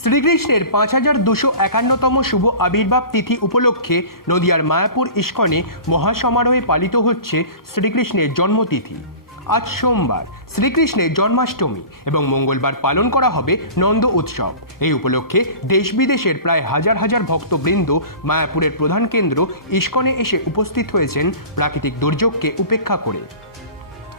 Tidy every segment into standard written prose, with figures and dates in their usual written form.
শ্রীকৃষ্ণের 5251তম শুভ আবির্ভাব তিথি উপলক্ষে নদিয়ার মায়াপুর ইস্কনে মহাসমারোহে পালিত হচ্ছে শ্রীকৃষ্ণের জন্মতিথি। আজ সোমবার শ্রীকৃষ্ণের জন্মাষ্টমী এবং মঙ্গলবার পালন করা হবে নন্দ উৎসব। এই উপলক্ষে দেশ বিদেশের প্রায় হাজার হাজার ভক্তবৃন্দ মায়াপুরের প্রধান কেন্দ্র ইস্কনে এসে উপস্থিত হয়েছেন প্রাকৃতিক দুর্যোগকে উপেক্ষা করে।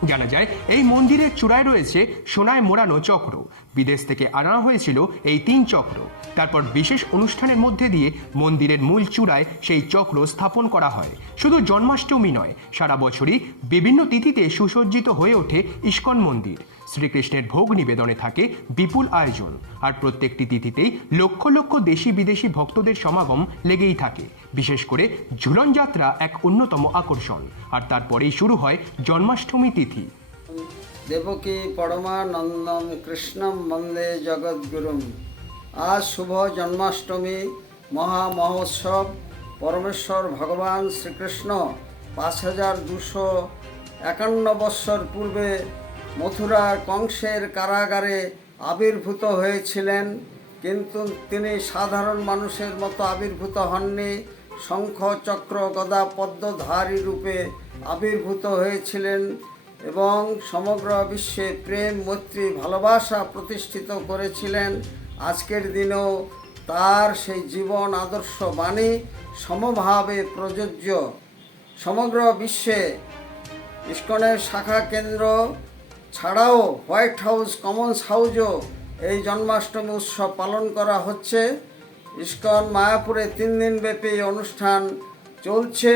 জানা যায়, এই মন্দিরের চূড়ায় রয়েছে সোনায় মোড়ানো চক্র। বিদেশ থেকে আনা হয়েছিল এই 3 চক্র। তারপর বিশেষ অনুষ্ঠানের মধ্যে দিয়ে মন্দিরের মূল চূড়ায় সেই চক্র স্থাপন করা হয়। শুধু জন্মাষ্টমী নয়, সারা বছরই বিভিন্ন তিথিতে সুসজ্জিত হয়ে ওঠে ইস্কন মন্দির। শ্রীকৃষ্ণের ভোগ নিবেদনে থাকে বিপুল আয়োজন, আর প্রত্যেকটি তিথিতেই লক্ষ লক্ষ দেশি বিদেশি ভক্তদের সমাগম লেগেই থাকে। বিশেষ করে ঝুলন যাত্রা এক অন্যতম আকর্ষণ, আর তারপরেই শুরু হয় জন্মাষ্টমী তিথি। দেবকী পরমানন্দম কৃষ্ণম বন্দে জগদ্গুরুম। আজ শুভ জন্মাষ্টমী মহামহোৎসব। পরমেশ্বর ভগবান শ্রীকৃষ্ণ 5251 বৎসর পূর্বে মথুরার কংসের কারাগারে আবির্ভূত হয়েছিলেন, কিন্তু তিনি সাধারণ মানুষের মতো আবির্ভূত হননি। শঙ্খ চক্র গদা পদ্মধারী রূপে আবির্ভূত হয়েছিলেন এবং সমগ্র বিশ্বে প্রেম মৈত্রী ভালোবাসা প্রতিষ্ঠিত করেছিলেন। আজকের দিনেও তার সেই জীবন আদর্শ বাণী সমভাবে প্রযোজ্য। সমগ্র বিশ্বে ইস্কনের শাখা কেন্দ্র ছাড়াও হোয়াইট হাউস, কমন্স হাউসেও এই জন্মাষ্টমী উৎসব পালন করা হচ্ছে। ইস্কন মায়াপুরে 3 দিন ব্যাপী অনুষ্ঠান চলছে।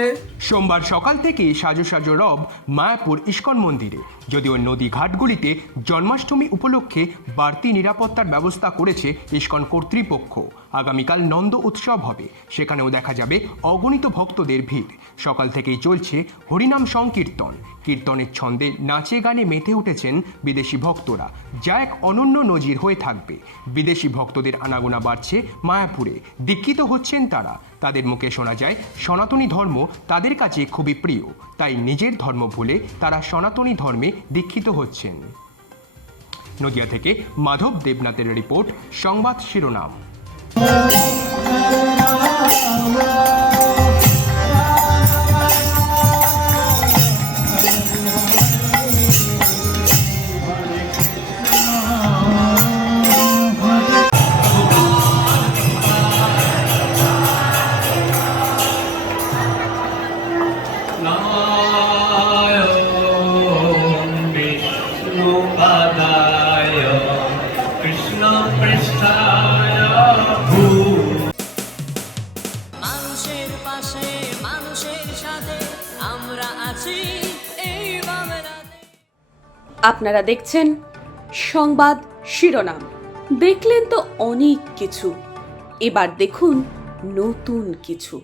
সোমবার সকাল থেকেই সাজো সাজো রব মায়াপুর ইস্কন মন্দিরে। যদিও নদী ঘাটগুলিতে জন্মাষ্টমী উপলক্ষে বাড়তি নিরাপত্তার ব্যবস্থা করেছে ইস্কন কর্তৃপক্ষ। আগামীকাল নন্দ উৎসব হবে, সেখানেও দেখা যাবে অগণিত ভক্তদের ভিড়। সকাল থেকেই চলছে হরিনাম সংকীর্তন। কীর্তনের ছন্দে নাচে গানে মেতে উঠেছেন বিদেশি ভক্তরা, যা এক অনন্য নজির হয়ে থাকবে। বিদেশি ভক্তদের আনাগোনা বাড়ছে মায়াপুরে, দীক্ষিত হচ্ছেন তারা। তাদের মুখে শোনা যায় সনাতনী ধর্ম তাদের কাছে খুবই প্রিয়, তাই নিজের ধর্ম ভুলে তারা সনাতনী ধর্মে দীক্ষিত হচ্ছেন। নদিয়া থেকে মাধব দেবনাথের রিপোর্ট, সংবাদ শিরোনাম। মানুষের পাশে মানুষের সাথে আমরা আছি এই বাংলাতে। আপনারা দেখছেন সংবাদ শিরোনাম। দেখলেন তো অনেক কিছু, এবার দেখুন নতুন কিছু।